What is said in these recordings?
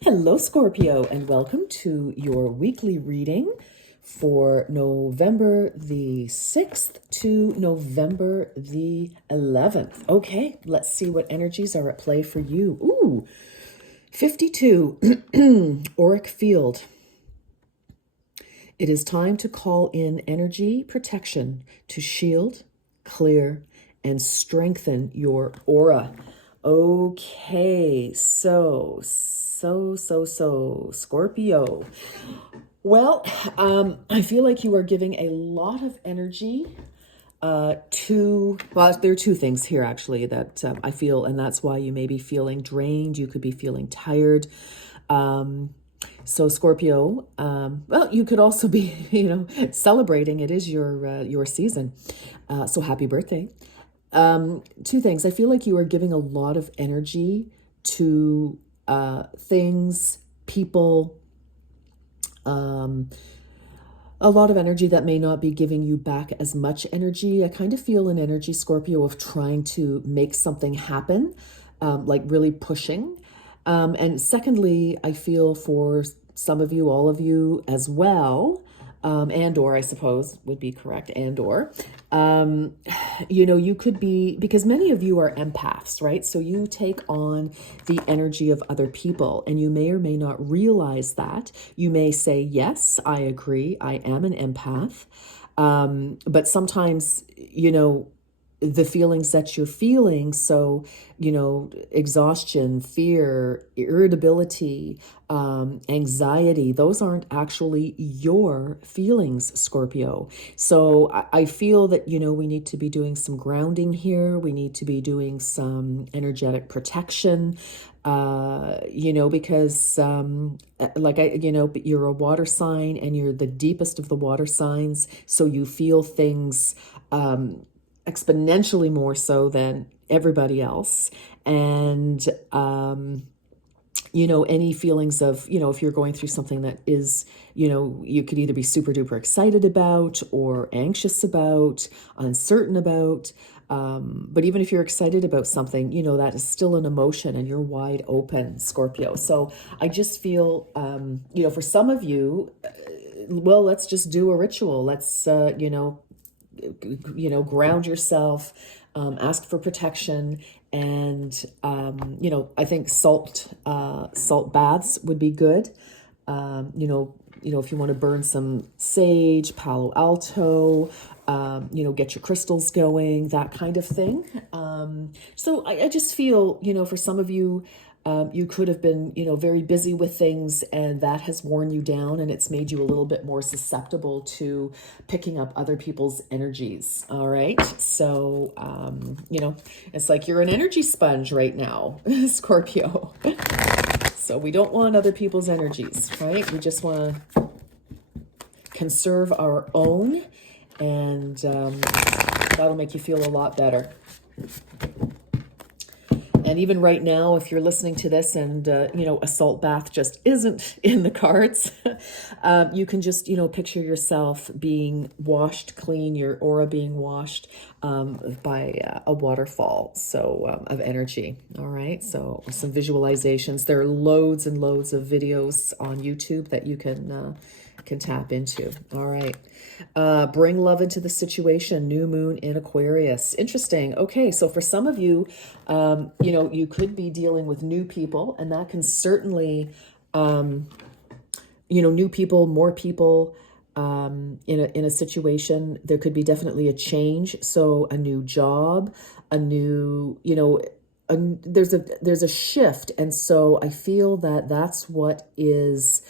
Hello, Scorpio, and welcome to your weekly reading for November the 6th to November the 11th. Okay, let's see what energies are at play for you. Ooh, 52, Auric Field. It is time to call in energy protection to shield, clear, and strengthen your aura. Okay, so Scorpio. Well, I feel like you are giving a lot of energy well, there are two things here actually that I feel, and that's why you may be feeling drained. You could be feeling tired. So Scorpio, well, you could also be, celebrating. It is your season. So happy birthday. Two things. I feel like you are giving a lot of energy to things, people, a lot of energy that may not be giving you back as much energy. I kind of feel an energy, Scorpio, of trying to make something happen, like really pushing. And secondly, I feel for some of you, all of you as well, and/or I suppose would be correct, and/or, you could be, because many of you are empaths, right? So you take on the energy of other people, and you may or may not realize that. You may say, yes, I agree, I am an empath. But sometimes, the feelings that you're feeling, so exhaustion, fear, irritability, anxiety, those aren't actually your feelings, Scorpio. So I feel that we need to be doing some grounding here. We need to be doing some energetic protection, because you're a water sign, and you're the deepest of the water signs, so you feel things exponentially more so than everybody else. And any feelings of, if you're going through something that is, you could either be super duper excited about, or anxious about, uncertain about. But even if you're excited about something, that is still an emotion, and you're wide open, Scorpio. So I just feel, for some of you, well, let's just do a ritual. Let's, ground yourself, ask for protection. And, I think salt baths would be good. If you want to burn some sage, Palo Alto, get your crystals going, that kind of thing. So I just feel, for some of you, you could have been, very busy with things, and that has worn you down, and it's made you a little bit more susceptible to picking up other people's energies. All right. So, it's like you're an energy sponge right now, Scorpio. So we don't want other people's energies, right? We just want to conserve our own, and that'll make you feel a lot better. And even right now, if you're listening to this and, a salt bath just isn't in the cards, you can just, picture yourself being washed clean, your aura being washed by a waterfall, so of energy. All right. So some visualizations. There are loads and loads of videos on YouTube that you can tap into. All right. Bring love into the situation. New moon in Aquarius. Interesting. Okay. So for some of you, you could be dealing with new people, and that can certainly, new people, more people, in a situation. There could be definitely a change. So a new job, a new, there's a shift. And so I feel that that's what is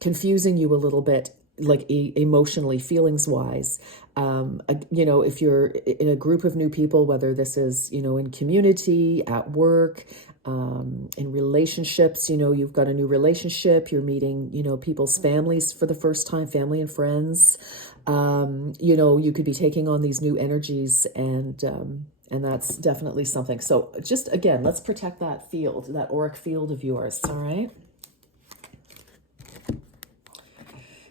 confusing you a little bit, like emotionally, feelings wise. If you're in a group of new people, whether this is, in community, at work, in relationships, you've got a new relationship, you're meeting, people's families for the first time, family and friends. You could be taking on these new energies, and that's definitely something. So just, again, let's protect that field, that auric field of yours. All right.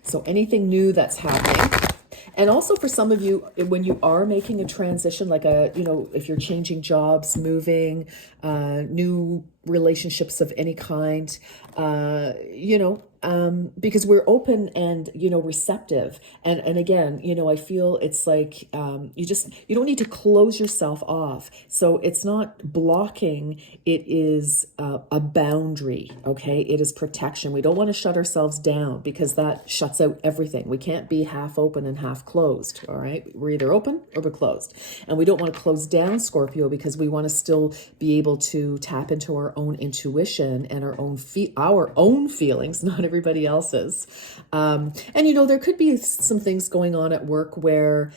So anything new that's happening. And also for some of you, when you are making a transition, like if you're changing jobs, moving, new relationships of any kind, because we're open and, receptive. And again, I feel it's like, you don't need to close yourself off. So it's not blocking, it is a boundary, okay? It is protection. We don't want to shut ourselves down because that shuts out everything. We can't be half open and half closed, all right? We're either open or we're closed. And we don't want to close down, Scorpio, because we want to still be able to tap into our own intuition and our own feelings, not everybody else's. And there could be some things going on at work where,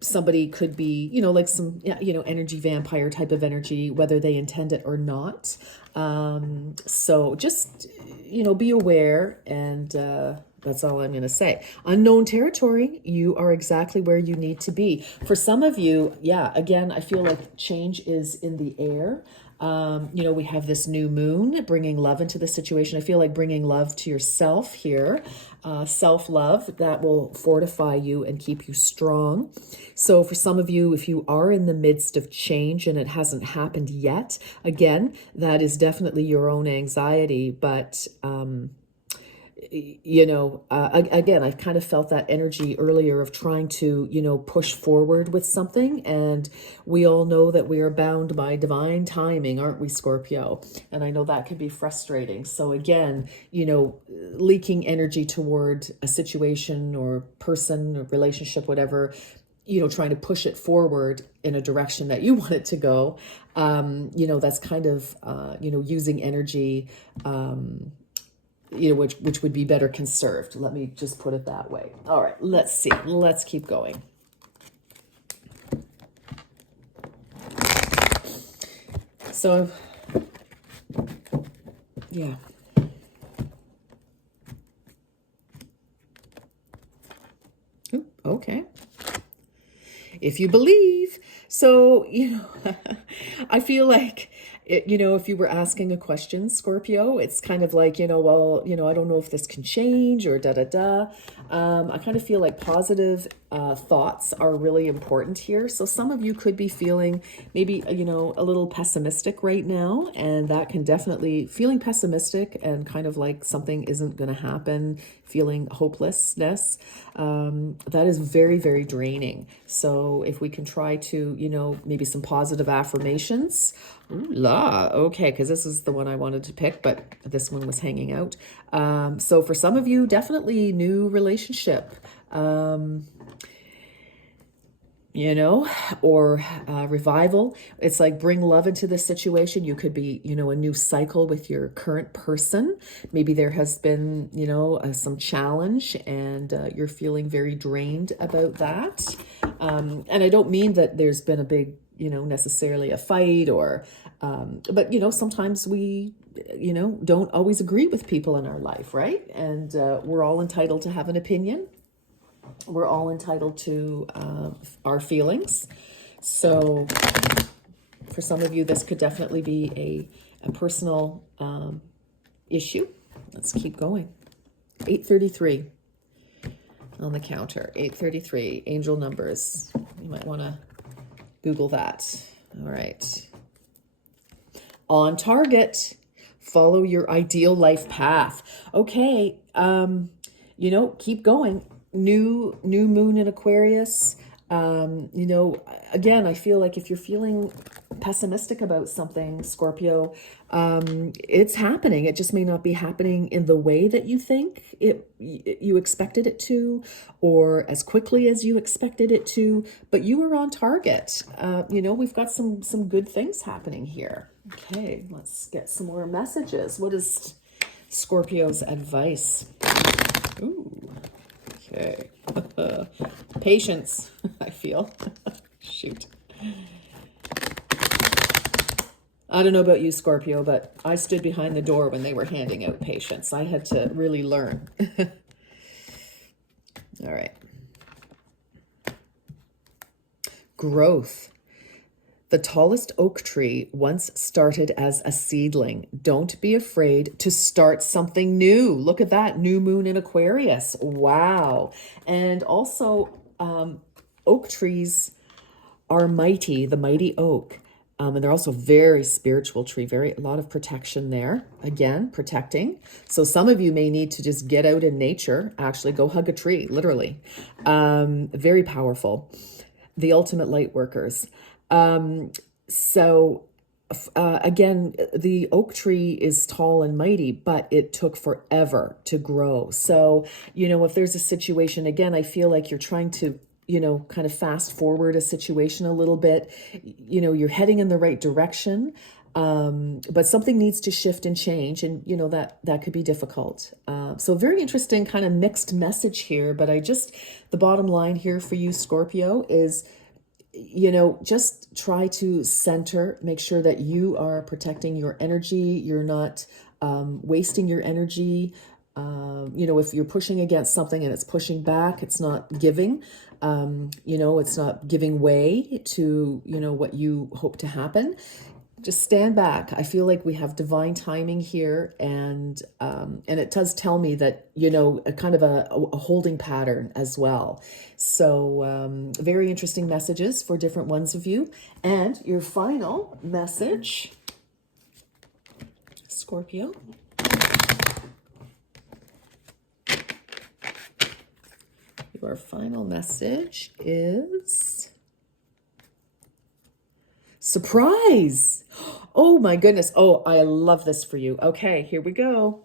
somebody could be, like some, energy vampire type of energy, whether they intend it or not. So just, be aware, and that's all I'm going to say. Unknown territory, you are exactly where you need to be. For some of you, again, I feel like change is in the air. We have this new moon bringing love into the situation. I feel like bringing love to yourself here, self-love that will fortify you and keep you strong. So for some of you, if you are in the midst of change and it hasn't happened yet, again, that is definitely your own anxiety, but again, I kind of felt that energy earlier of trying to, push forward with something. And we all know that we are bound by divine timing, aren't we, Scorpio? And I know that can be frustrating. So again, leaking energy toward a situation or person or relationship, whatever, trying to push it forward in a direction that you want it to go. That's kind of, using energy, which would be better conserved. Let me just put it that way. All right, let's see. Let's keep going. So, yeah. Ooh, okay. If you believe. So, I feel like, if you were asking a question, Scorpio, it's kind of like, I don't know if this can change or da-da-da. I kind of feel like positive thoughts are really important here. So some of you could be feeling maybe, a little pessimistic right now, and that can definitely, feeling pessimistic and kind of like something isn't going to happen, feeling hopelessness, that is very, very draining. So if we can try to, maybe some positive affirmations. Ooh la, okay, because this is the one I wanted to pick, but this one was hanging out. So for some of you, definitely new relationship, or revival. It's like bring love into this situation. You could be, a new cycle with your current person. Maybe there has been, some challenge and you're feeling very drained about that. And I don't mean that there's been a big, necessarily a fight or, but, sometimes we, don't always agree with people in our life, right? And we're all entitled to have an opinion. We're all entitled to our feelings. So for some of you, this could definitely be a personal issue. Let's keep going. 833 on the counter. 833, angel numbers. You might want to Google that. All right. On target. Follow your ideal life path. Okay. Keep going. New moon in Aquarius. Again, I feel like if you're feeling pessimistic about something, Scorpio, it's happening. It just may not be happening in the way that you think you expected it to, or as quickly as you expected it to, but you are on target. We've got some good things happening here. Okay, let's get some more messages. What is Scorpio's advice? Ooh. Okay. Patience, I feel. Shoot. I don't know about you, Scorpio, but I stood behind the door when they were handing out patience. I had to really learn. All right. Growth. The tallest oak tree once started as a seedling. Don't be afraid to start something new. Look at that, new moon in Aquarius. Wow. And also, oak trees are mighty, the mighty oak. And they're also very spiritual tree, a lot of protection there. Again, protecting. So some of you may need to just get out in nature, actually go hug a tree, literally. Very powerful. The ultimate light workers. So again, the oak tree is tall and mighty, but it took forever to grow. So, if there's a situation, again, I feel like you're trying to, kind of fast forward a situation a little bit. You're heading in the right direction, but something needs to shift and change, and that could be difficult. So very interesting kind of mixed message here, but the bottom line here for you, Scorpio, is just try to center, make sure that you are protecting your energy. You're not wasting your energy. If you're pushing against something and it's pushing back, it's not giving, it's not giving way to, what you hope to happen. Just stand back. I feel like we have divine timing here, and it does tell me that a kind of a holding pattern as well. So very interesting messages for different ones of you. And your final message, Scorpio. Your final message is surprise. Oh my goodness. Oh, I love this for you. Okay, here we go.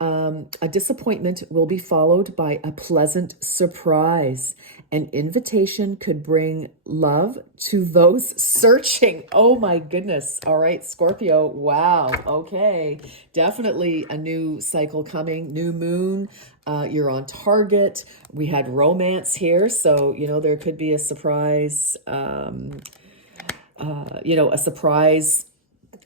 A disappointment will be followed by a pleasant surprise. An invitation could bring love to those searching. Oh my goodness. All right, Scorpio. Wow. Okay. Definitely a new cycle coming, new moon. You're on target. We had romance here. So, there could be a surprise, a surprise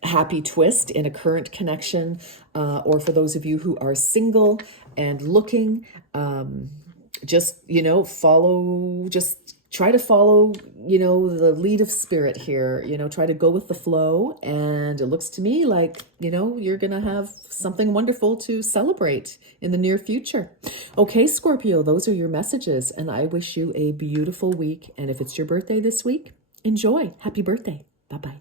happy twist in a current connection, or for those of you who are single and looking, just try to follow the lead of spirit here. Try to go with the flow, and it looks to me like you're gonna have something wonderful to celebrate in the near future. Okay, Scorpio, those are your messages, and I wish you a beautiful week. And if it's your birthday this week, enjoy. Happy birthday. Bye-bye.